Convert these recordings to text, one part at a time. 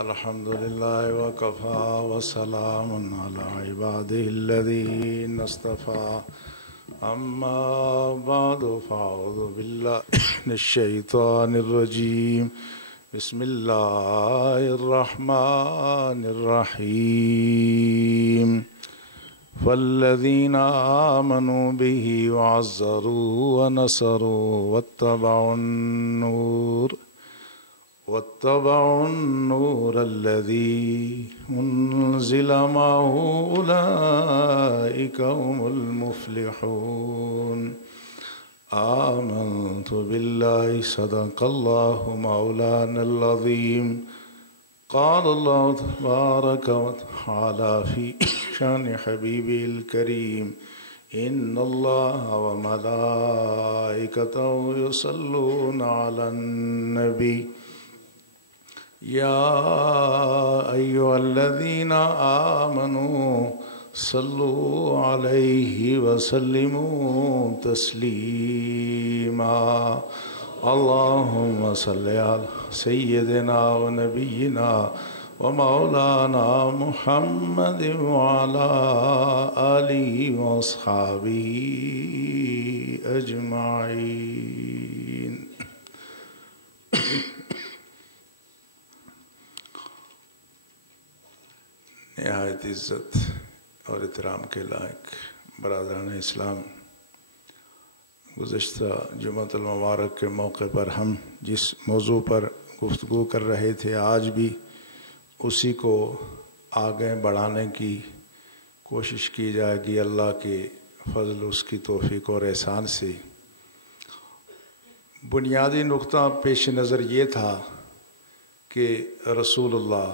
الحمد لله وكفى وسلام على عباده الذين اصطفى أما بعد فأعوذ بالله من الشيطان الرجيم بسم الله الرحمن الرحيم فالذين آمنوا به وعزروه ونصروه واتبعوا النور الذي أنزل معه أولئك هم المفلحون آمنت بالله صدق الله مولانا العظيم قال الله تبارك وتعالى في شأن حبيبه الكريم إن الله وملائكته يصلون على النبي يا أيها الذين آمنوا صلوا عليه وسلموا تسليما اللهم صل على سيدنا ونبينا ومولانا محمد وعلى آله وأصحابه أجمعين. نہایت عزت اور احترام کے لائق برادران اسلام، گزشتہ جمعۃ المبارک کے موقع پر ہم جس موضوع پر گفتگو کر رہے تھے آج بھی اسی کو آگے بڑھانے کی کوشش کی جائے گی اللہ کے فضل، اس کی توفیق اور احسان سے۔ بنیادی نقطہ پیش نظر یہ تھا کہ رسول اللہ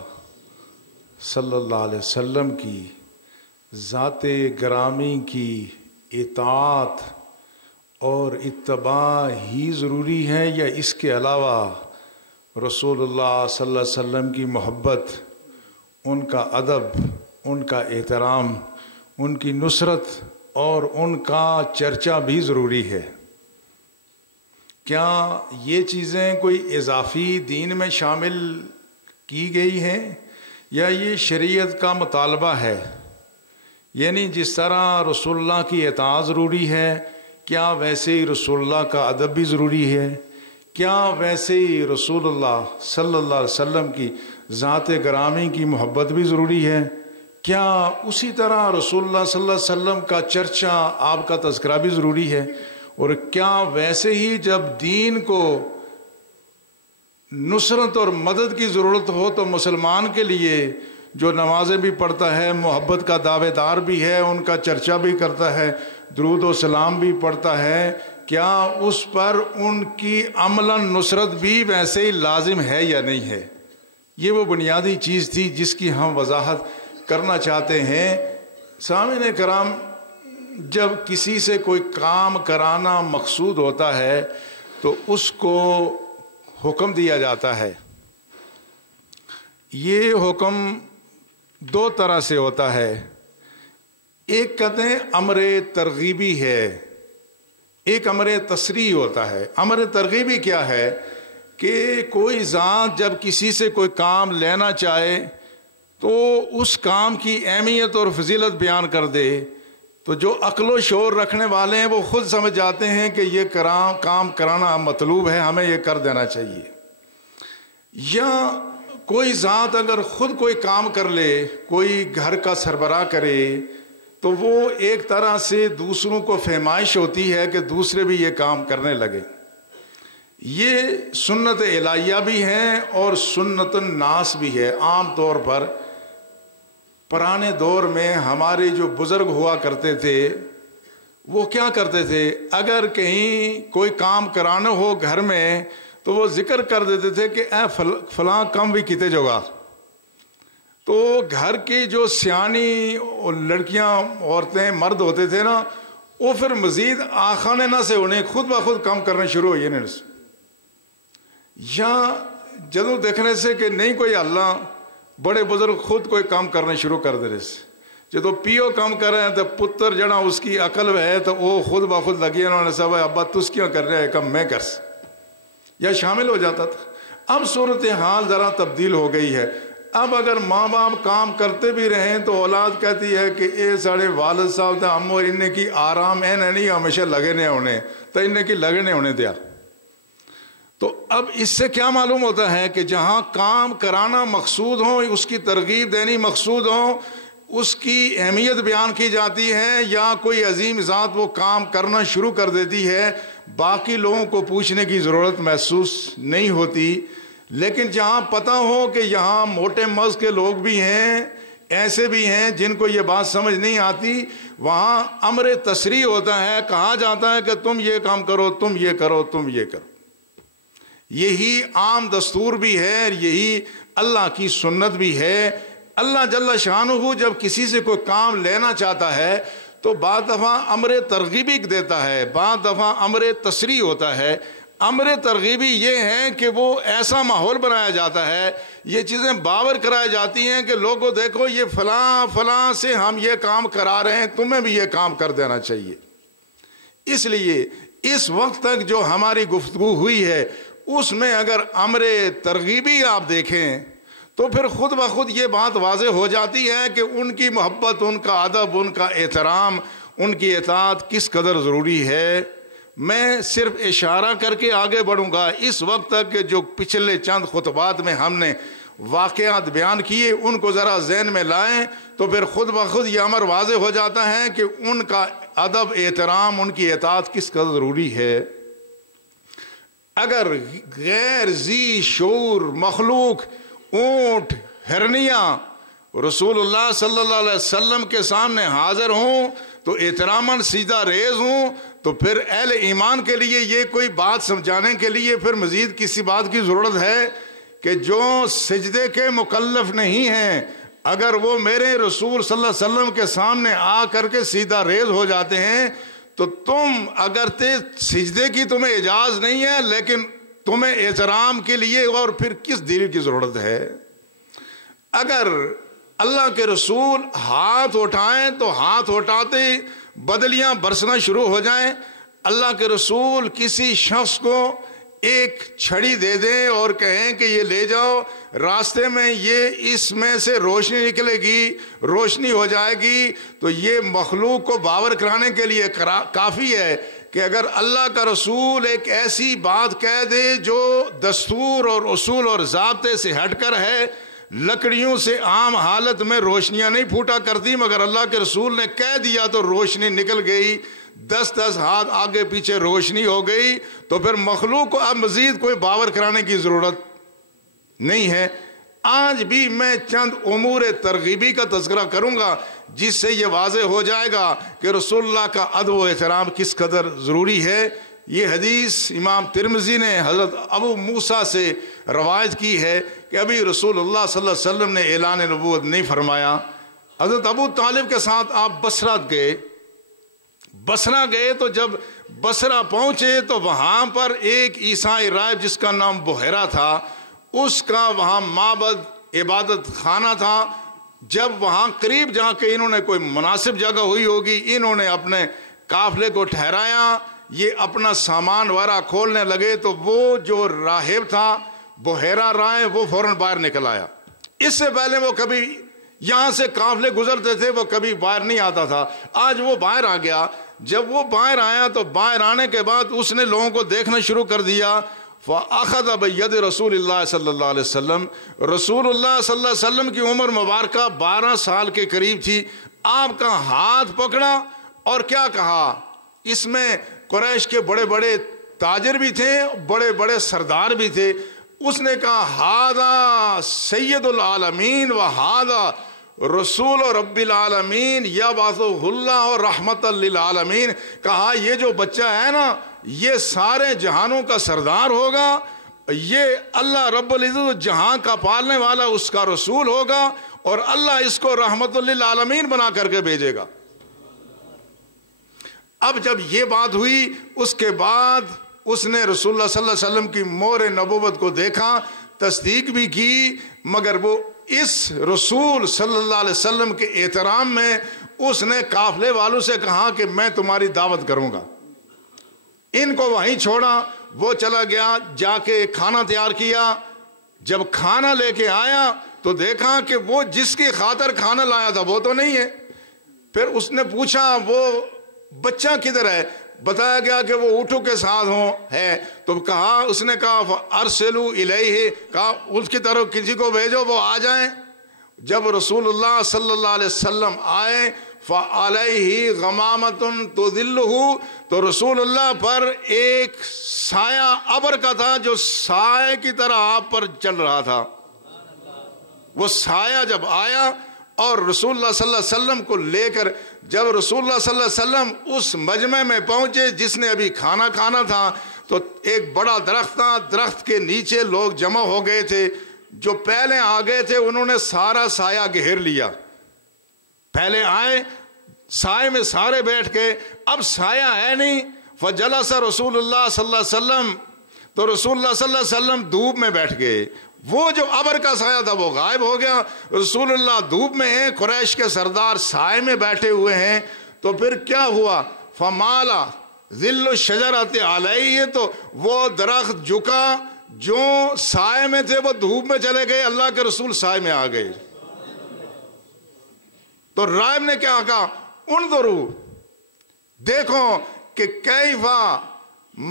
صلی اللہ علیہ وسلم کی ذات گرامی کی اطاعت اور اتباع ہی ضروری ہے یا اس کے علاوہ رسول اللہ صلی اللہ علیہ وسلم کی محبت، ان کا ادب، ان کا احترام، ان کی نصرت اور ان کا چرچا بھی ضروری ہے؟ کیا یہ چیزیں کوئی اضافی دین میں شامل کی گئی ہیں یا یہ شریعت کا مطالبہ ہے؟ یعنی جس طرح رسول اللہ کی اطاعت ضروری ہے، کیا ویسے ہی رسول اللہ کا ادب بھی ضروری ہے؟ کیا ویسے ہی رسول اللہ صلی اللہ علیہ وسلم کی ذات گرامی کی محبت بھی ضروری ہے؟ کیا اسی طرح رسول اللہ صلی اللہ علیہ وسلم کا چرچا، آپ کا تذکرہ بھی ضروری ہے؟ اور کیا ویسے ہی جب دین کو نصرت اور مدد کی ضرورت ہو تو مسلمان کے لیے جو نمازیں بھی پڑھتا ہے، محبت کا دعوے دار بھی ہے، ان کا چرچا بھی کرتا ہے، درود و سلام بھی پڑھتا ہے، کیا اس پر ان کی عملاً نصرت بھی ویسے ہی لازم ہے یا نہیں ہے؟ یہ وہ بنیادی چیز تھی جس کی ہم وضاحت کرنا چاہتے ہیں۔ سامعین کرام، جب کسی سے کوئی کام کرانا مقصود ہوتا ہے تو اس کو حکم دیا جاتا ہے۔ یہ حکم دو طرح سے ہوتا ہے، ایک کہتے ہیں امر ترغیبی ہے، ایک امر تسریعی ہوتا ہے۔ امر ترغیبی کیا ہے کہ کوئی ذات جب کسی سے کوئی کام لینا چاہے تو اس کام کی اہمیت اور فضیلت بیان کر دے، تو جو عقل و شعور رکھنے والے ہیں وہ خود سمجھ جاتے ہیں کہ یہ کام کرانا مطلوب ہے، ہمیں یہ کر دینا چاہیے۔ یا کوئی ذات اگر خود کوئی کام کر لے، کوئی گھر کا سربراہ کرے، تو وہ ایک طرح سے دوسروں کو فہمائش ہوتی ہے کہ دوسرے بھی یہ کام کرنے لگے۔ یہ سنت الہیہ بھی ہے اور سنت الناس بھی ہے۔ عام طور پر پرانے دور میں ہمارے جو بزرگ ہوا کرتے تھے وہ کیا کرتے تھے، اگر کہیں کوئی کام کرانا ہو گھر میں تو وہ ذکر کر دیتے تھے کہ اے فلاں کم بھی کیتے جوگا۔ تو گھر کی جو سیانی لڑکیاں، عورتیں، مرد ہوتے تھے نا، وہ پھر مزید آخانے نہ سے انہیں خود بخود کام کرنے شروع ہوئے نہیں، یا جدوں دیکھنے سے کہ نہیں کوئی اللہ، بڑے بزرگ خود کوئی کام کرنے شروع کر دے رہے سے، جدو پیو کام کر رہے ہیں تو پتر جڑا اس کی عقل ہے تو وہ خود بخود لگی، انہوں نے سب ابا تس کیوں کر رہے ہیں، کم میں کر یا شامل ہو جاتا تھا۔ اب صورتحال ذرا تبدیل ہو گئی ہے. اب اگر ماں باپ کام کرتے بھی رہیں تو اولاد کہتی ہے کہ اے ساڑے والد صاحب تھا ہم انہیں کی آرام ہے نہیں ہمیشہ لگنے ہونے تو انہیں کی لگنے ہونے دیا. تو اب اس سے کیا معلوم ہوتا ہے کہ جہاں کام کرانا مقصود ہو، اس کی ترغیب دینی مقصود ہو، اس کی اہمیت بیان کی جاتی ہے، یا کوئی عظیم ذات وہ کام کرنا شروع کر دیتی ہے، باقی لوگوں کو پوچھنے کی ضرورت محسوس نہیں ہوتی. لیکن جہاں پتہ ہو کہ یہاں موٹے مغز کے لوگ بھی ہیں، ایسے بھی ہیں جن کو یہ بات سمجھ نہیں آتی، وہاں امر تشریع ہوتا ہے، کہا جاتا ہے کہ تم یہ کام کرو، تم یہ کرو، تم یہ کرو. یہی عام دستور بھی ہے، یہی اللہ کی سنت بھی ہے. اللہ جل شانہ جب کسی سے کوئی کام لینا چاہتا ہے تو بعض دفعہ امر ترغیبی دیتا ہے، بعض دفعہ امر تشریع ہوتا ہے. امر ترغیبی یہ ہے کہ وہ ایسا ماحول بنایا جاتا ہے، یہ چیزیں باور کرائی جاتی ہیں کہ لوگوں دیکھو یہ فلاں فلاں سے ہم یہ کام کرا رہے ہیں، تمہیں بھی یہ کام کر دینا چاہیے. اس لیے اس وقت تک جو ہماری گفتگو ہوئی ہے اس میں اگر امر ترغیبی آپ دیکھیں تو پھر خود بخود یہ بات واضح ہو جاتی ہے کہ ان کی محبت، ان کا ادب، ان کا احترام، ان کی اطاعت کس قدر ضروری ہے. میں صرف اشارہ کر کے آگے بڑھوں گا. اس وقت تک جو پچھلے چند خطبات میں ہم نے واقعات بیان کیے ان کو ذرا ذہن میں لائیں تو پھر خود بخود یہ امر واضح ہو جاتا ہے کہ ان کا ادب، احترام، ان کی اطاعت کس قدر ضروری ہے. اگر غیر ذی شعور مخلوق، اونٹ، ہرنیاں رسول اللہ صلی اللہ علیہ وسلم کے سامنے حاضر ہوں تو احتراماً سجدہ ریز ہوں، تو پھر اہل ایمان کے لیے یہ کوئی بات سمجھانے کے لیے پھر مزید کسی بات کی ضرورت ہے کہ جو سجدے کے مکلف نہیں ہیں اگر وہ میرے رسول صلی اللہ علیہ وسلم کے سامنے آ کر کے سجدہ ریز ہو جاتے ہیں تو تم اگر سجدے کی تمہیں اجازت نہیں ہے لیکن تمہیں احترام کے لیے اور پھر کس دلیل کی ضرورت ہے. اگر اللہ کے رسول ہاتھ اٹھائیں تو ہاتھ اٹھاتے بدلیاں برسنا شروع ہو جائیں. اللہ کے رسول کسی شخص کو ایک چھڑی دے دیں اور کہیں کہ یہ لے جاؤ راستے میں، یہ اس میں سے روشنی نکلے گی، روشنی ہو جائے گی، تو یہ مخلوق کو باور کرانے کے لیے کافی ہے کہ اگر اللہ کا رسول ایک ایسی بات کہہ دے جو دستور اور اصول اور ضابطے سے ہٹ کر ہے. لکڑیوں سے عام حالت میں روشنیاں نہیں پھوٹا کرتی، مگر اللہ کے رسول نے کہہ دیا تو روشنی نکل گئی، 10 ہاتھ آگے پیچھے روشنی ہو گئی. تو پھر مخلوق کو اب مزید کوئی باور کرانے کی ضرورت نہیں ہے. آج بھی میں چند امور ترغیبی کا تذکرہ کروں گا جس سے یہ واضح ہو جائے گا کہ رسول اللہ کا ادب و احترام کس قدر ضروری ہے. یہ حدیث امام ترمذی نے حضرت ابو موسیٰ سے روایت کی ہے کہ ابھی رسول اللہ صلی اللہ علیہ وسلم نے اعلان نبوت نہیں فرمایا. حضرت ابو طالب کے ساتھ آپ بصرہ گئے تو جب بصرہ پہنچے تو وہاں پر ایک عیسائی راہب جس کا نام بحیرہ تھا، اس کا وہاں معبد عبادت خانہ تھا. جب وہاں قریب جا کے انہوں نے کوئی مناسب جگہ ہوئی ہوگی، انہوں نے اپنے قافلے کو ٹھہرایا، یہ اپنا سامان وغیرہ کھولنے لگے تو وہ جو راہب تھا بحیرہ راہب وہ فوراً باہر نکل آیا. اس سے پہلے وہ کبھی یہاں سے قافلے گزرتے تھے، وہ کبھی باہر نہیں آتا تھا. آج وہ باہر آ گیا. جب وہ باہر آیا تو باہر آنے کے بعد اس نے لوگوں کو دیکھنا شروع کر دیا. فَأَخَذَ بِيَدِ رسول اللہ صلی اللہ علیہ وسلم، رسول اللہ صلی اللہ علیہ وسلم کی عمر مبارکہ 12 سال کے قریب تھی. آپ کا ہاتھ پکڑا اور کیا کہا؟ اس میں قریش کے بڑے بڑے تاجر بھی تھے، بڑے بڑے سردار بھی تھے. اس نے کہا ہذا سید العالمین و ہذا رسول رب العالمین یبعثہ اللہ اور رحمت للعالمین. کہا یہ جو بچہ ہے نا یہ سارے جہانوں کا سردار ہوگا، یہ اللہ رب العزت جہاں کا پالنے والا اس کا رسول ہوگا اور اللہ اس کو رحمت للعالمین بنا کر کے بھیجے گا. اب جب یہ بات ہوئی اس کے بعد اس نے رسول اللہ صلی اللہ علیہ وسلم کی مہر نبوت کو دیکھا، تصدیق بھی کی، مگر وہ اس رسول صلی اللہ علیہ وسلم کے احترام میں اس نے قافلے والوں سے کہا کہ میں تمہاری دعوت کروں گا. ان کو وہیں چھوڑا، وہ چلا گیا، جا کے کھانا تیار کیا، جب کھانا لے کے آیا تو دیکھا کہ وہ جس کی خاطر کھانا لایا تھا وہ تو نہیں ہے. پھر اس نے پوچھا وہ بچہ کدھر ہے؟ بتایا گیا کہ وہ اونٹوں کے ساتھ ہے. تو کہا, اس نے کہا ارسلوا الیہ, کہا اس کی طرف کسی کو بھیجو وہ آ جائیں. جب رسول اللہ صلی اللہ علیہ وسلم آئے فعلیہ غمامۃ تظلہ, تو رسول اللہ پر ایک سایہ ابر کا تھا جو سائے کی طرح آپ پر چل رہا تھا. وہ سایہ جب آیا اور رسول اللہ صلی اللہ علیہ وسلم کو لے کر جب رسول اللہ صلی اللہ علیہ وسلم اس مجمع میں پہنچے جس نے ابھی کھانا کھانا تھا, تو ایک بڑا درخت تھا, درخت کے نیچے لوگ جمع ہو گئے تھے. جو پہلے آ گئے تھے انہوں نے سارا سایہ گھیر لیا. پہلے آئے سائے میں سارے بیٹھ گئے, اب سایہ ہے نہیں. فجلس رسول اللہ صلی اللہ علیہ وسلم, تو رسول اللہ صلی اللہ علیہ وسلم دھوپ میں بیٹھ گئے. وہ جو ابر کا سایہ تھا وہ غائب ہو گیا. رسول اللہ دھوپ میں ہیں, قریش کے سردار سائے میں بیٹھے ہوئے ہیں. تو پھر کیا ہوا؟ فمالا ظل الشجرۃ علیہ, تو وہ درخت جھکا, جو سائے میں تھے وہ دھوپ میں چلے گئے, اللہ کے رسول سائے میں آ گئے. تو رائب نے کیا کہا؟ انظروا, دیکھو کہ کیفا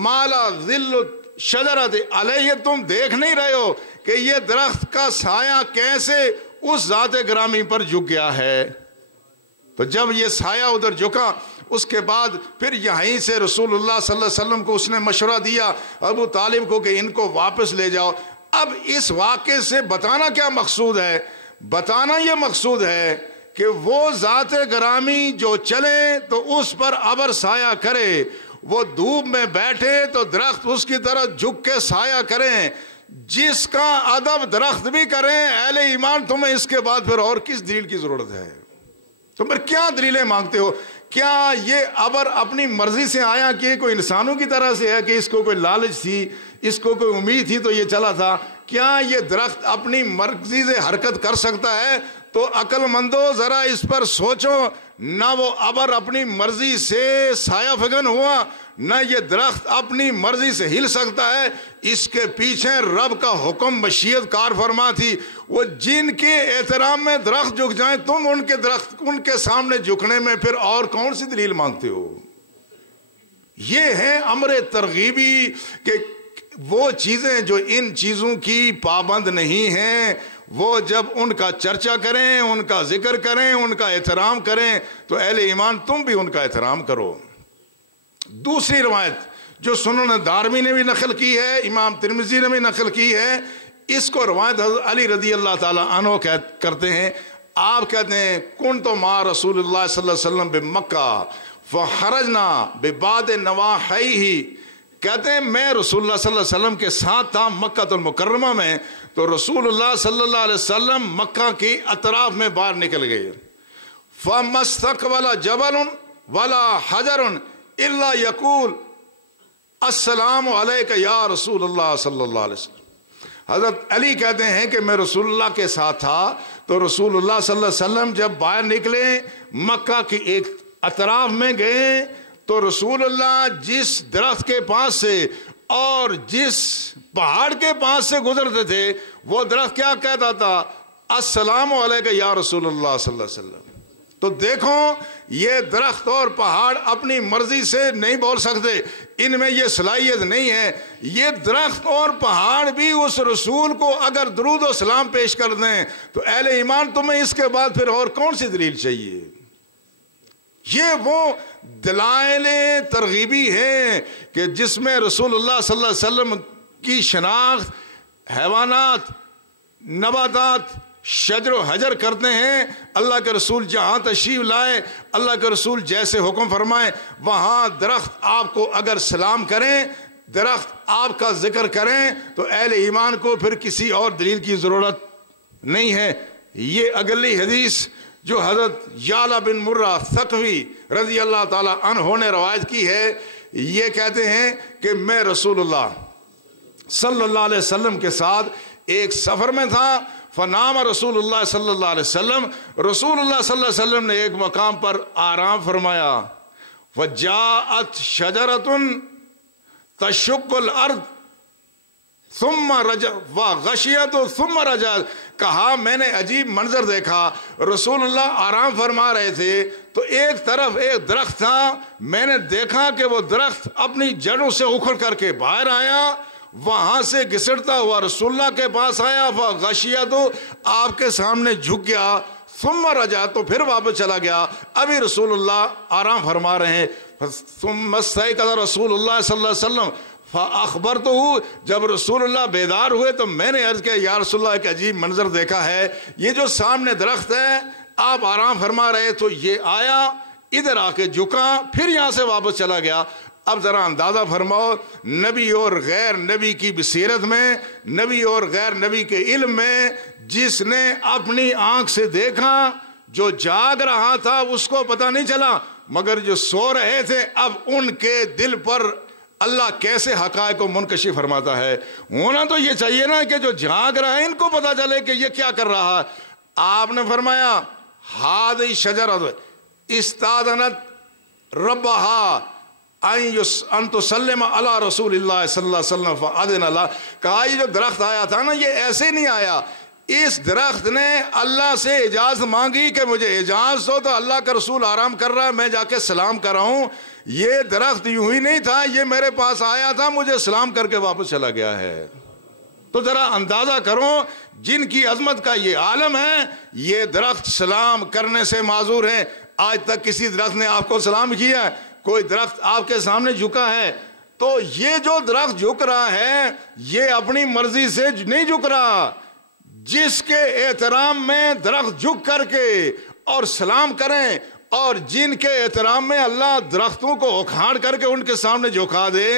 مالا ظل الشجرۃ علیہ, تم دیکھ نہیں رہے ہو کہ یہ درخت کا سایہ کیسے اس ذات گرامی پر جھک گیا ہے. تو جب یہ سایہ ادھر جھکا, اس کے بعد پھر یہیں سے رسول اللہ صلی اللہ علیہ وسلم کو اس نے مشورہ دیا ابو طالب کو کہ ان کو واپس لے جاؤ. اب اس واقعے سے بتانا کیا مقصود ہے؟ بتانا یہ مقصود ہے کہ وہ ذات گرامی جو چلے تو اس پر ابر سایہ کرے, وہ دھوپ میں بیٹھے تو درخت اس کی طرح جھک کے سایہ کریں. جس کا ادب درخت بھی کریں, اہل ایمان تمہیں اس کے بعد پھر اور کس دلیل کی ضرورت ہے؟ تم پھر کیا دلیلیں مانگتے ہو؟ کیا یہ ابر اپنی مرضی سے آیا کہ کوئی انسانوں کی طرح سے ہے کہ اس کو کوئی لالچ تھی, اس کو کوئی امید تھی تو یہ چلا تھا؟ کیا یہ درخت اپنی مرضی سے حرکت کر سکتا ہے؟ تو عقل مندو ذرا اس پر سوچو. نہ وہ ابر اپنی مرضی سے سایہ فگن ہوا, نہ یہ درخت اپنی مرضی سے ہل سکتا ہے. اس کے پیچھے رب کا حکم مشیت کار فرما تھی. وہ جن کے احترام میں درخت جھک جائیں, تم ان کے سامنے جھکنے میں پھر اور کون سی دلیل مانگتے ہو؟ یہ ہے امر ترغیبی کہ وہ چیزیں جو ان چیزوں کی پابند نہیں ہیں, وہ جب ان کا چرچا کریں, ان کا ذکر کریں, ان کا احترام کریں, تو اہل ایمان تم بھی ان کا احترام کرو. دوسری روایت جو سنن دارمی نے بھی نقل کی ہے, امام ترمذی نے بھی نقل کی ہے, اس کو روایت حضرت علی رضی اللہ تعالی عنہ کرتے ہیں. آپ کہتے ہیں کنت مع رسول اللہ صلی اللہ علیہ وسلم بمکہ فخرجنا ببعض نواحیہ, کہتے ہیں میں رسول اللہ صلی اللہ علیہ وسلم کے ساتھ تھا مکہ المکرمہ میں, تو رسول اللہ صلی اللہ علیہ وسلم مکہ کے اطراف میں باہر نکل گئے. فَمَسْتَقْبَلَ جَبَلٌ وَلَا حَجَرٌ إِلَّا يَقُولُ السلام علیکہ یا رسول اللہ صلی اللہ علیہ وسلم. حضرت علی کہتے ہیں کہ میں رسول اللہ کے ساتھ تھا, تو رسول اللہ صلی اللہ علیہ وسلم جب باہر نکلے مکہ کے ایک اطراف میں گئے, تو رسول اللہ جس درخت کے پاس سے اور جس پہاڑ کے پاس سے گزرتے تھے, وہ درخت کیا کہتا تھا؟ السلام علیکہ یا رسول اللہ صلی اللہ علیہ وسلم. تو دیکھو یہ درخت اور پہاڑ اپنی مرضی سے نہیں بول سکتے, ان میں یہ صلاحیت نہیں ہے. یہ درخت اور پہاڑ بھی اس رسول کو اگر درود و سلام پیش کر دیں تو اہل ایمان تمہیں اس کے بعد پھر اور کون سی دلیل چاہیے؟ یہ وہ دلائل ترغیبی ہیں کہ جس میں رسول اللہ صلی اللہ علیہ وسلم کی شناخت, حیوانات, نباتات, شجر و حجر کرتے ہیں. اللہ کے رسول جہاں تشریف لائے, اللہ کے رسول جیسے حکم فرمائے, وہاں درخت آپ کو اگر سلام کریں, درخت آپ کا ذکر کریں, تو اہل ایمان کو پھر کسی اور دلیل کی ضرورت نہیں ہے. یہ اگلی حدیث جو حضرت یعلا بن مرہ ثقفی رضی اللہ تعالی عنہ نے روایت کی ہے, یہ کہتے ہیں کہ میں رسول اللہ صلی اللہ علیہ وسلم کے ساتھ ایک سفر میں تھا. فنام رسول اللہ صلی اللہ علیہ وسلم, رسول اللہ صلی اللہ علیہ وسلم نے ایک مقام پر آرام فرمایا. وجاءت شجرۃ تشق الارض, ثم رجع وغشیت ثم رجع، کہا میں نے عجیب منظر دیکھا، رسول اللہ آرام فرما رہے تھے تو ایک طرف ایک درخت تھا، میں نے دیکھا کہ وہ درخت اپنی جڑوں سے اکھڑ کر کے باہر آیا، وہاں سے گھسٹتا ہوا رسول اللہ کے پاس آیا، وغشیت آپ کے سامنے جھک گیا، ثم رجع تو پھر واپس چلا گیا، ابھی رسول اللہ آرام فرما رہے ہیں، ثم استيقظ رسول اللہ صلی اللہ علیہ وسلم فاخبرته، جب رسول اللہ بیدار ہوئے تو میں نے عرض کیا یا رسول اللہ ایک عجیب منظر دیکھا ہے، یہ جو سامنے درخت ہے آپ آرام فرما رہے تو یہ آیا ادھر آ کے جھکا پھر یہاں سے واپس چلا گیا۔ اب ذرا اندازہ فرماؤ، نبی اور غیر نبی کی بصیرت میں، نبی اور غیر نبی کے علم میں، جس نے اپنی آنکھ سے دیکھا، جو جاگ رہا تھا اس کو پتہ نہیں چلا، مگر جو سو رہے تھے اب ان کے دل پر اللہ کیسے حقائق کو منکشف فرماتا ہے۔ ہونا تو یہ چاہیے نا کہ جو جاگ رہا ہے ان کو پتہ چلے کہ یہ کیا کر رہا ہے۔ آپ نے فرمایا ہذہ شجرۃ استاذنت ربہا ان تسلم علی رسول اللہ صلی اللہ علیہ وسلم فاذن اللہ، کہا یہ جو درخت آیا تھا نا یہ ایسے نہیں آیا، اس درخت نے اللہ سے اجازت مانگی کہ مجھے اجازت ہو تو اللہ کا رسول آرام کر رہا ہے میں جا کے سلام کر رہا ہوں، یہ درخت یوں ہی نہیں تھا، یہ میرے پاس آیا تھا مجھے سلام کر کے واپس چلا گیا ہے۔ تو ذرا اندازہ کرو جن کی عظمت کا یہ عالم ہے، یہ درخت سلام کرنے سے معذور ہیں۔ آج تک کسی درخت نے آپ کو سلام کیا ہے؟ کوئی درخت آپ کے سامنے جھکا ہے؟ تو یہ جو درخت جھک رہا ہے یہ اپنی مرضی سے نہیں جھک رہا، جس کے احترام میں درخت جھک کر کے اور سلام کریں، اور جن کے احترام میں اللہ درختوں کو اکھاڑ کر کے ان کے سامنے جھکا دے،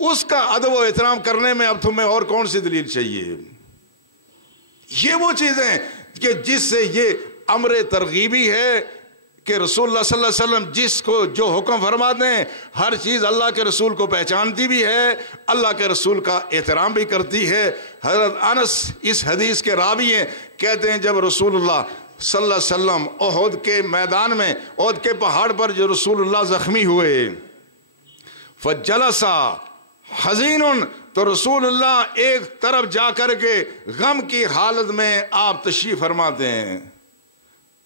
اس کا ادب و احترام کرنے میں اب تمہیں اور کون سی دلیل چاہیے؟ یہ وہ چیزیں کہ جس سے یہ امر ترغیبی ہے کہ رسول اللہ صلی اللہ علیہ وسلم جس کو جو حکم فرماتے ہیں ہر چیز اللہ کے رسول کو پہچانتی بھی ہے، اللہ کے رسول کا احترام بھی کرتی ہے۔ حضرت انس اس حدیث کے راوی ہیں، کہتے ہیں جب رسول اللہ صلی اللہ علیہ وسلم احد کے میدان میں، احد کے پہاڑ پر جو رسول اللہ زخمی ہوئے، فجلس حزین، تو رسول اللہ ایک طرف جا کر کے غم کی حالت میں آپ تشریف فرماتے ہیں۔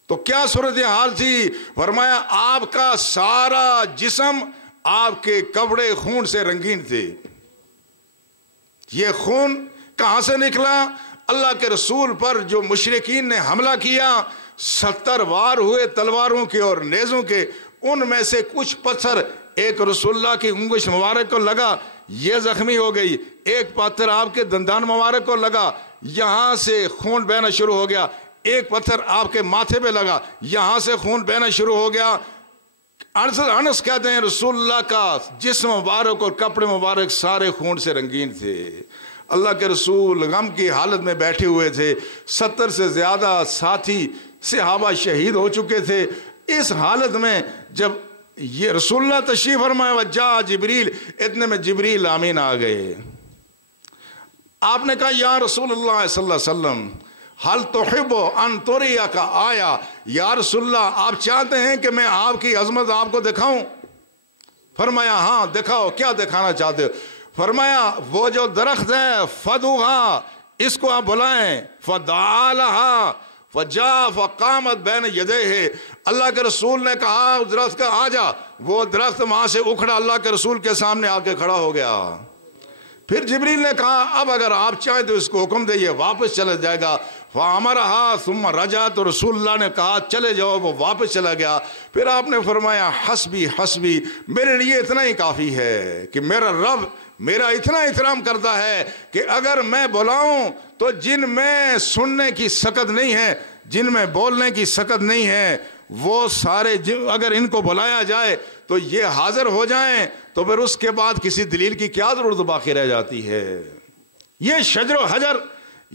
تو کیا صورتحال تھی؟ فرمایا آپ کا سارا جسم، آپ کے کپڑے خون سے رنگین تھے۔ یہ خون کہاں سے نکلا؟ اللہ کے رسول پر جو مشرکین نے حملہ کیا، 70 وار ہوئے تلواروں کے اور نیزوں کے، ان میں سے کچھ پتھر ایک رسول اللہ کی انگشت مبارک کو لگا، یہ زخمی ہو گئی، ایک پتھر آپ کے دندان مبارک کو لگا، یہاں سے خون بہنا شروع ہو گیا، ایک پتھر آپ کے ماتھے پہ لگا، یہاں سے خون بہنا شروع ہو گیا۔ انس کہتے ہیں رسول اللہ کا جسم مبارک اور کپڑے مبارک سارے خون سے رنگین تھے۔ اللہ کے رسول غم کی حالت میں بیٹھے ہوئے تھے، 70 سے زیادہ ساتھی صحابہ شہید ہو چکے تھے۔ اس حالت میں جب یہ رسول اللہ تشریف فرمائے وجاء جبریل، اتنے میں جبریل امین آ گئے۔ آپ نے کہا یا رسول اللہ صلی اللہ علیہ وسلم حل تحب ان تریک آیا، یا رسول اللہ آپ چاہتے ہیں کہ میں آپ کی عظمت آپ کو دکھاؤں؟ فرمایا ہاں دکھاؤ، کیا دکھانا چاہتے ہو؟ فرمایا وہ جو درخت ہے فدوہا، اس کو آپ بلائیں، فدعا لہا فجاء فقامت بین یدیہ، اللہ کے رسول نے کہا اس درخت کا آ جا، وہ درخت وہاں سے اکھڑا اللہ کے رسول کے سامنے آ کے کھڑا ہو گیا۔ پھر جبریل نے کہا اب اگر آپ چاہیں تو اس کو حکم دئیے واپس چلا جائے گا، فامرہا ثم رجع، تو رسول اللہ نے کہا چلے جاؤ، وہ واپس چلا گیا۔ پھر آپ نے فرمایا حسبی حسبی، میرے لیے اتنا ہی کافی ہے کہ میرا رب میرا اتنا احترام کرتا ہے کہ اگر میں بلاؤں تو جن میں سننے کی سکت نہیں ہے، جن میں بولنے کی سکت نہیں ہے، وہ سارے اگر ان کو بلایا جائے تو یہ حاضر ہو جائیں، تو پھر اس کے بعد کسی دلیل کی کیا ضرورت باقی رہ جاتی ہے؟ یہ شجر و حجر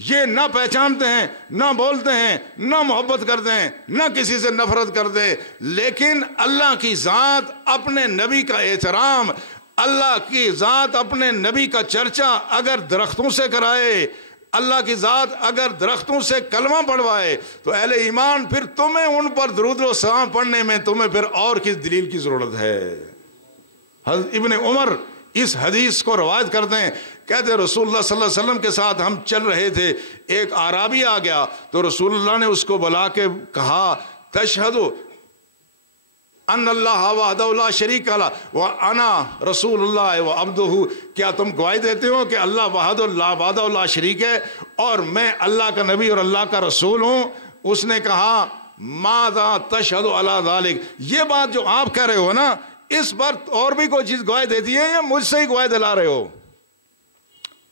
یہ نہ پہچانتے ہیں، نہ بولتے ہیں، نہ محبت کرتے ہیں، نہ کسی سے نفرت کرتے، لیکن اللہ کی ذات، اپنے نبی کا احترام، اللہ کی ذات اپنے نبی کا چرچا اگر درختوں سے کرائے، اللہ کی ذات اگر درختوں سے کلمہ پڑھوائے، تو اہل ایمان پھر تمہیں ان پر درود و سلام پڑھنے میں تمہیں پھر اور کس دلیل کی ضرورت ہے؟ حضرت ابن عمر اس حدیث کو روایت کرتے ہیں کہتے رسول اللہ صلی اللہ علیہ وسلم کے ساتھ ہم چل رہے تھے، ایک اعرابی آ گیا تو رسول اللہ نے اس کو بلا کے کہا تشہد ان اللہ وحدہ لا شریک لہ وانا رسول اللہ وعبدہ، کیا تم گواہی دیتے ہو کہ اللہ وحدہ لا شریک ہے اور میں اللہ کا نبی اور اللہ کا رسول ہوں؟ اس نے کہا ماذا تشہد علی ذلک، یہ بات جو آپ کہہ رہے ہو نا، اس پر اور بھی کوئی چیز گواہی دیتی ہے یا مجھ سے ہی گواہی دلا رہے ہو؟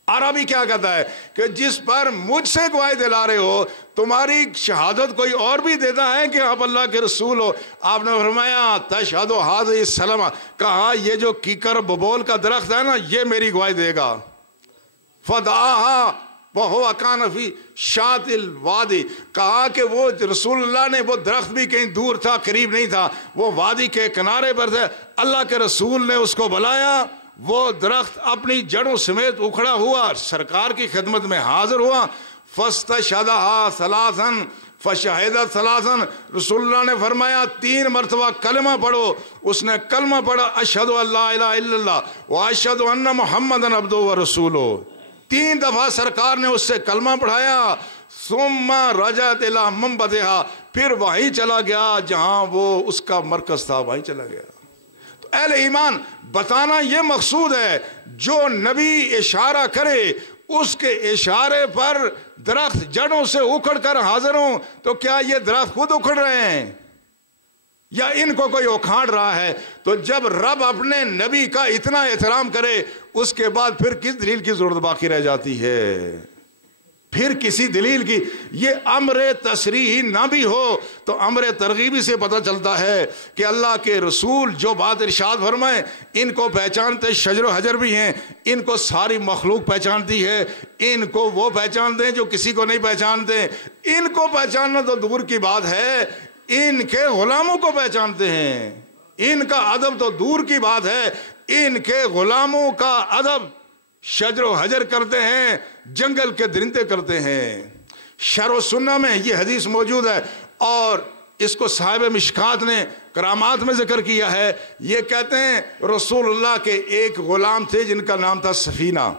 عربی کیا کہتا ہے کہ جس پر مجھ سے گواہی دلا رہے ہو تمہاری شہادت کوئی اور بھی دیتا ہے کہ آپ اللہ کے رسول ہو؟ آپ نے فرمایا تشہد ھذہ السلمہ، کہا یہ جو کیکر ببول کا درخت ہے نا یہ میری گواہی دے گا۔ فدعاہا وہو کان فی شاط الوادی، کہا کہ وہ رسول اللہ نے، وہ درخت بھی کہیں دور تھا، قریب نہیں تھا، وہ وادی کے کنارے پر تھے، اللہ کے رسول نے اس کو بلایا، وہ درخت اپنی جڑوں سمیت اکھڑا ہوا، سرکار کی خدمت میں حاضر ہوا۔ فاستشہدھا ثلاثا فشہد ثلاثا، رسول اللہ نے فرمایا 3 مرتبہ کلمہ پڑھو۔ اس نے کلمہ پڑھا اشہد ان لا الہ الا اللہ واشہد ان محمدا عبدہ ورسولہ، 3 دفعہ سرکار نے اس سے کلمہ پڑھایا۔ ثم رجعت الی منبتھا، پھر وہیں چلا گیا جہاں وہ اس کا مرکز تھا، وہیں چلا گیا۔ تو اہل ایمان بتانا یہ مقصود ہے، جو نبی اشارہ کرے اس کے اشارے پر درخت جڑوں سے اکھڑ کر حاضر ہوں، تو کیا یہ درخت خود اکھڑ رہے ہیں یا ان کو کوئی اکھاڑ رہا ہے؟ تو جب رب اپنے نبی کا اتنا احترام کرے اس کے بعد پھر کس دلیل کی ضرورت باقی رہ جاتی ہے؟ پھر کسی دلیل کی، یہ امر تصریحی نہ بھی ہو تو امر ترغیبی سے پتہ چلتا ہے کہ اللہ کے رسول جو بات ارشاد فرمائے ان کو پہچانتے شجر و حجر بھی ہیں، ان کو ساری مخلوق پہچانتی ہے، ان کو وہ پہچانتے ہیں جو کسی کو نہیں پہچانتے، ان کو پہچاننا تو دور کی بات ہے، ان کے غلاموں کو پہچانتے ہیں، ان کا ادب تو دور کی بات ہے، ان کے غلاموں کا ادب شجر و حجر کرتے ہیں، جنگل کے درندے کرتے ہیں۔ شرح و سنہ میں یہ حدیث موجود ہے اور اس کو صاحب مشکات نے کرامات میں ذکر کیا ہے۔ یہ کہتے ہیں رسول اللہ کے ایک غلام تھے جن کا نام تھا سفینہ۔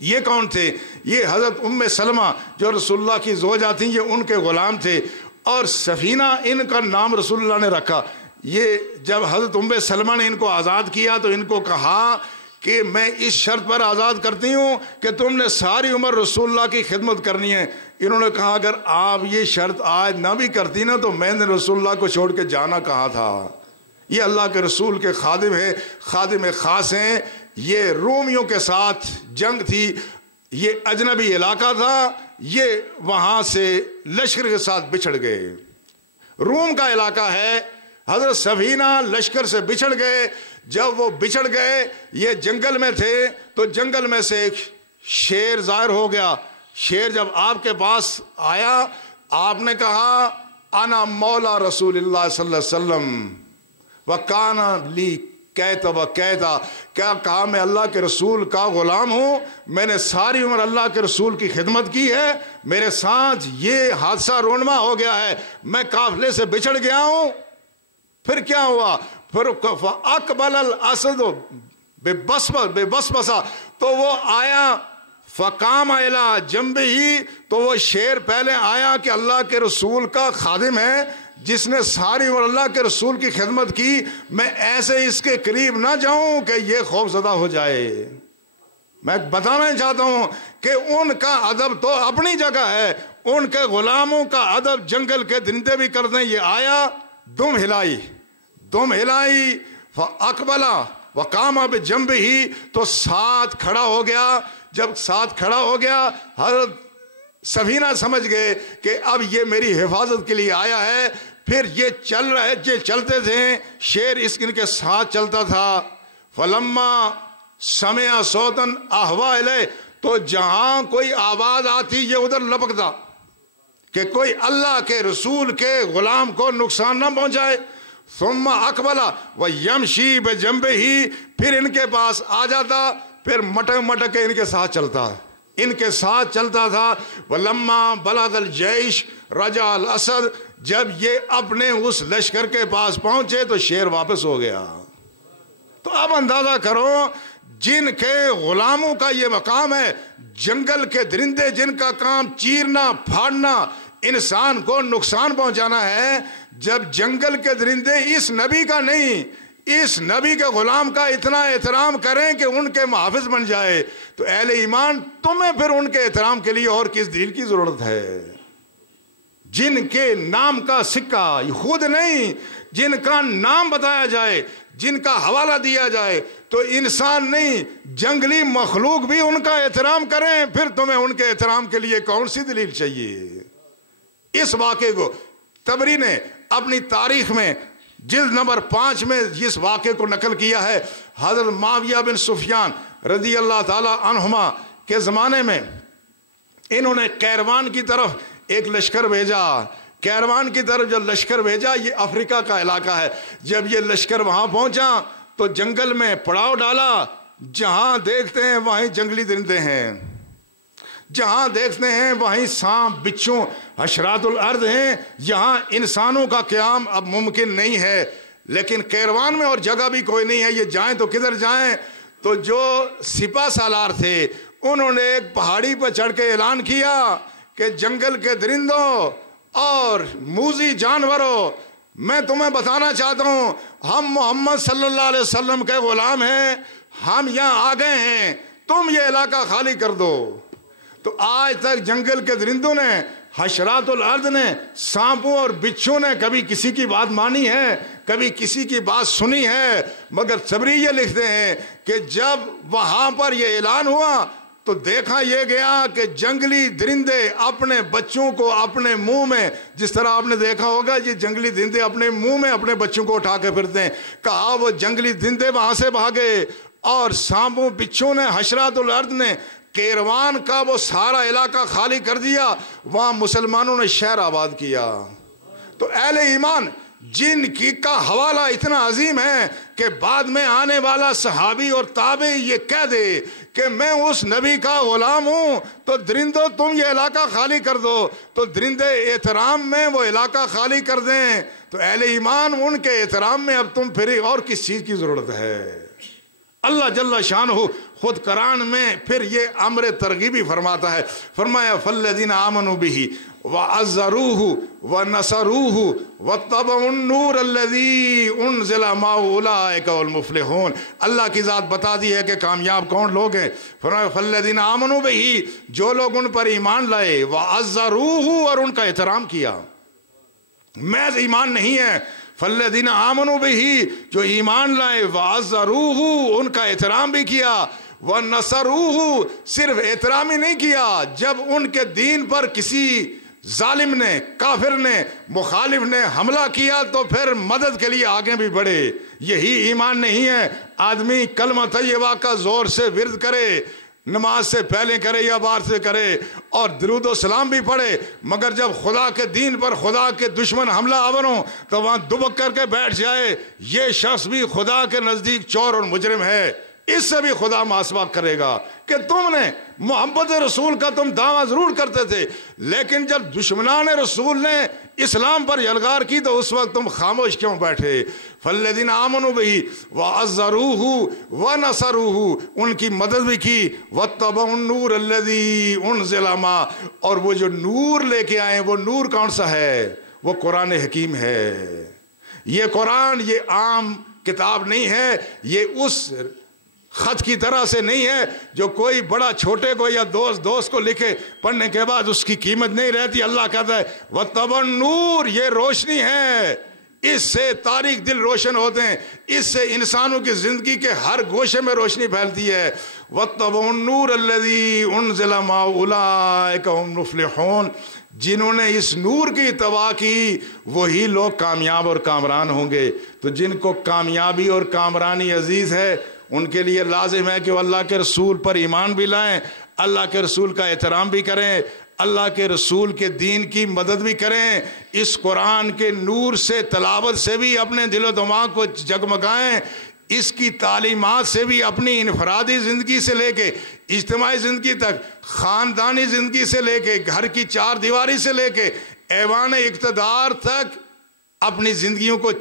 یہ کون تھے؟ یہ حضرت ام سلمہ جو رسول اللہ کی زوجہ تھیں، یہ ان کے غلام تھے، اور سفینہ ان کا نام رسول اللہ نے رکھا۔ یہ جب حضرت ام سلمہ نے ان کو آزاد کیا تو ان کو کہا کہ میں اس شرط پر آزاد کرتی ہوں کہ تم نے ساری عمر رسول اللہ کی خدمت کرنی ہے۔ انہوں نے کہا اگر آپ یہ شرط آج نہ بھی کرتی نا تو میں نے رسول اللہ کو چھوڑ کے جانا کہا تھا۔ یہ اللہ کے رسول کے خادم ہیں، خادم خاص ہیں۔ یہ رومیوں کے ساتھ جنگ تھی، یہ اجنبی علاقہ تھا، یہ وہاں سے لشکر کے ساتھ بچھڑ گئے۔ روم کا علاقہ ہے، حضرت سفینہ لشکر سے بچھڑ گئے۔ جب وہ بچھڑ گئے، یہ جنگل میں تھے تو جنگل میں سے ایک شیر ظاہر ہو گیا۔ شیر جب آپ کے پاس آیا، آپ نے کہا انا مولا رسول اللہ صلی اللہ علیہ وسلم وکان لی کہتا و کہتا، کیا کہا میں اللہ کے رسول کا غلام ہوں، میں نے ساری عمر اللہ کے رسول کی خدمت کی ہے، میرے ساتھ یہ حادثہ رونما ہو گیا ہے، میں قافلے سے بچھڑ گیا ہوں۔ پھر کیا ہوا؟ پھر اقبل الاسد بے بسبسا، تو وہ آیا فقام الی جنبہ، تو وہ شیر پہلے آیا کہ اللہ کے رسول کا خادم ہے جس نے ساری عمر اللہ کے رسول کی خدمت کی، میں ایسے اس کے قریب نہ جاؤں کہ یہ خوف زدہ ہو جائے۔ میں بتانا چاہتا ہوں کہ ان کا ادب تو اپنی جگہ ہے، ان کے غلاموں کا ادب جنگل کے درندے بھی کرتے ہیں۔ یہ آیا، دم ہلائی فاقبلا وقام بجنبہ، تو ساتھ کھڑا ہو گیا۔ جب ساتھ کھڑا ہو گیا، حضرت سفینہ سمجھ گئے کہ اب یہ میری حفاظت کے لیے آیا ہے۔ پھر یہ چل رہے، یہ چلتے تھے، شیر ان کے ساتھ چلتا تھا۔ فلما سمع صوتا اہوا الیہ، تو جہاں کوئی آواز آتی یہ ادھر لپکتا کہ کوئی اللہ کے رسول کے غلام کو نقصان نہ پہنچائے۔ ثم اقبل ویمشی بجنبہ، پھر ان کے پاس آ جاتا، پھر مٹک مٹک کے ان کے ساتھ چلتا، ان کے ساتھ چلتا تھا۔ ولما بلغ الجیش رجع الاسد، جب یہ اپنے اس لشکر کے پاس پہنچے تو شیر واپس ہو گیا۔ تو اب اندازہ کرو، جن کے غلاموں کا یہ مقام ہے، جنگل کے درندے جن کا کام چیرنا پھاڑنا انسان کو نقصان پہنچانا ہے، جب جنگل کے درندے اس نبی کا نہیں اس نبی کے غلام کا اتنا احترام کریں کہ ان کے محافظ بن جائے، تو اہل ایمان تمہیں پھر ان کے احترام کے لیے اور کس دلیل کی ضرورت ہے؟ جن کے نام کا سکہ خود نہیں، جن کا نام بتایا جائے، جن کا حوالہ دیا جائے، تو انسان نہیں جنگلی مخلوق بھی ان کا احترام کریں، پھر تمہیں ان کے احترام کے لیے کون سی دلیل چاہیے؟ اس واقعے کو طبری نے اپنی تاریخ میں جلد نمبر 5 میں اس واقعے کو نقل کیا ہے۔ حضرت معاویہ بن سفیان رضی اللہ تعالی عنہما کے زمانے میں انہوں نے کیروان کی طرف ایک لشکر بھیجا۔ کیروان کی طرف جو لشکر بھیجا، یہ افریقہ کا علاقہ ہے۔ جب یہ لشکر وہاں پہنچا تو جنگل میں پڑاؤ ڈالا، جہاں دیکھتے ہیں وہیں جنگلی درندے ہیں، جہاں دیکھتے ہیں وہیں سانپ بچھو حشرات الارض ہیں، یہاں انسانوں کا قیام اب ممکن نہیں ہے۔ لیکن کیروان میں اور جگہ بھی کوئی نہیں ہے، یہ جائیں تو کدھر جائیں؟ تو جو سپہ سالار تھے انہوں نے ایک پہاڑی پر چڑھ کے اعلان کیا کہ جنگل کے درندوں اور موذی جانوروں، میں تمہیں بتانا چاہتا ہوں ہم محمد صلی اللہ علیہ وسلم کے غلام ہیں، ہم یہاں آ گئے ہیں، تم یہ علاقہ خالی کر دو۔ تو آج تک جنگل کے درندوں نے، حشرات الارض نے، سانپوں اور بچھوں نے کبھی کسی کی بات مانی ہے، کبھی کسی کی بات سنی ہے؟ مگر صبری یہ لکھتے ہیں کہ جب وہاں پر یہ اعلان ہوا تو دیکھا یہ گیا کہ جنگلی درندے اپنے بچوں کو اپنے منہ میں، جس طرح آپ نے دیکھا ہوگا یہ جنگلی درندے اپنے منہ میں اپنے بچوں کو اٹھا کے پھرتے ہیں، کہا وہ جنگلی درندے وہاں سے بھاگے، اور سانپوں بچھوں نے، حشرات الارض نے کیروان کا وہ سارا علاقہ خالی کر دیا، وہاں مسلمانوں نے شہر آباد کیا۔ تو اہل ایمان جن کی کا حوالہ اتنا عظیم ہے کہ بعد میں آنے والا صحابی اور تابعی یہ کہہ دے کہ میں اس نبی کا غلام ہوں، تو درندوں تم یہ علاقہ خالی کر دو، تو درندے احترام میں وہ علاقہ خالی کر دیں، تو اہل ایمان ان کے احترام میں اب تم پھر اور کس چیز کی ضرورت ہے؟ اللہ جل شانہ خود قرآن میں پھر یہ امر ترغیبی فرماتا ہے، فرمایا فالذین آمنوا بہ وعزروہ ونصروہ واتبعوا النور الذی انزل معہ اولئک المفلحون۔ اللہ کی ذات بتا دی ہے کہ کامیاب کون لوگ ہیں۔ فرمایا فالذین آمنوا بہ، جو لوگ ان پر ایمان لائے، وعزروہ، اور ان کا احترام کیا۔ محض ایمان نہیں ہے، فالذین آمنوا بہ، جو ایمان لائے، وعزروہ، ان کا احترام بھی کیا، ونصروہ، صرف احترام ہی نہیں کیا، جب ان کے دین پر کسی ظالم نے، کافر نے، مخالف نے حملہ کیا تو پھر مدد کے لیے آگے بھی بڑھے۔ یہی ایمان نہیں ہے آدمی کلمہ طیبہ کا زور سے ورد کرے، نماز سے پہلے کرے یا بعد سے کرے، اور درود و سلام بھی پڑھے، مگر جب خدا کے دین پر خدا کے دشمن حملہ آور ہوں تو وہاں دبک کر کے بیٹھ جائے، یہ شخص بھی خدا کے نزدیک چور اور مجرم ہے، اس سے بھی خدا محاسبہ کرے گا کہ تم نے محبت رسول کا تم دعویٰ ضرور کرتے تھے، لیکن جب دشمنان رسول نے اسلام پر یلغار کی تو اس وقت تم خاموش کیوں بیٹھے؟ فالذین آمنوا بہ وعزروہ ونصروہ، ان کی مدد بھی کی، واتبعوا النور الذی انزل معہ، اور وہ جو نور لے کے آئے، وہ نور کون سا ہے؟ وہ قرآن حکیم ہے۔ یہ قرآن یہ عام کتاب نہیں ہے، یہ اس خط کی طرح سے نہیں ہے جو کوئی بڑا چھوٹے کو یا دوست کو لکھے، پڑھنے کے بعد اس کی قیمت نہیں رہتی۔ اللہ کہتا ہے واتبعوا النور، یہ روشنی ہے، اس سے تاریک دل روشن ہوتے ہیں، اس سے انسانوں کی زندگی کے ہر گوشے میں روشنی پھیلتی ہے۔ واتبعوا النور الذی انزل معہ اولئک هم المفلحون، جنہوں نے اس نور کی اتباع کی وہی لوگ کامیاب اور کامران ہوں گے۔ تو جن کو کامیابی اور کامرانی عزیز ہے ان کے لیے لازم ہے کہ وہ اللہ کے رسول پر ایمان بھی لائیں، اللہ کے رسول کا احترام بھی کریں، اللہ کے رسول کے دین کی مدد بھی کریں، اس قرآن کے نور سے، تلاوت سے بھی اپنے دل و دماغ کو جگمگائیں، اس کی تعلیمات سے بھی اپنی انفرادی زندگی سے لے کے اجتماعی زندگی تک، خاندانی زندگی سے لے کے گھر کی چار دیواری سے لے کے ایوان اقتدار تک اپنی زندگیوں کو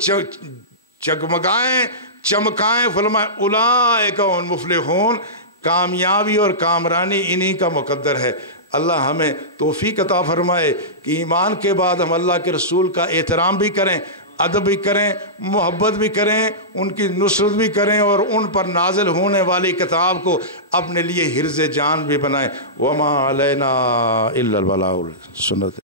جگمگائیں، چمکائیں، فرمائے اولئک هم المفلحون، کامیابی اور کامرانی انہی کا مقدر ہے۔ اللہ ہمیں توفیق عطا فرمائے کہ ایمان کے بعد ہم اللہ کے رسول کا احترام بھی کریں، ادب بھی کریں، محبت بھی کریں، ان کی نصرت بھی کریں، اور ان پر نازل ہونے والی کتاب کو اپنے لیے حرز جان بھی بنائیں۔ وما علینا الا البلاغ، سنت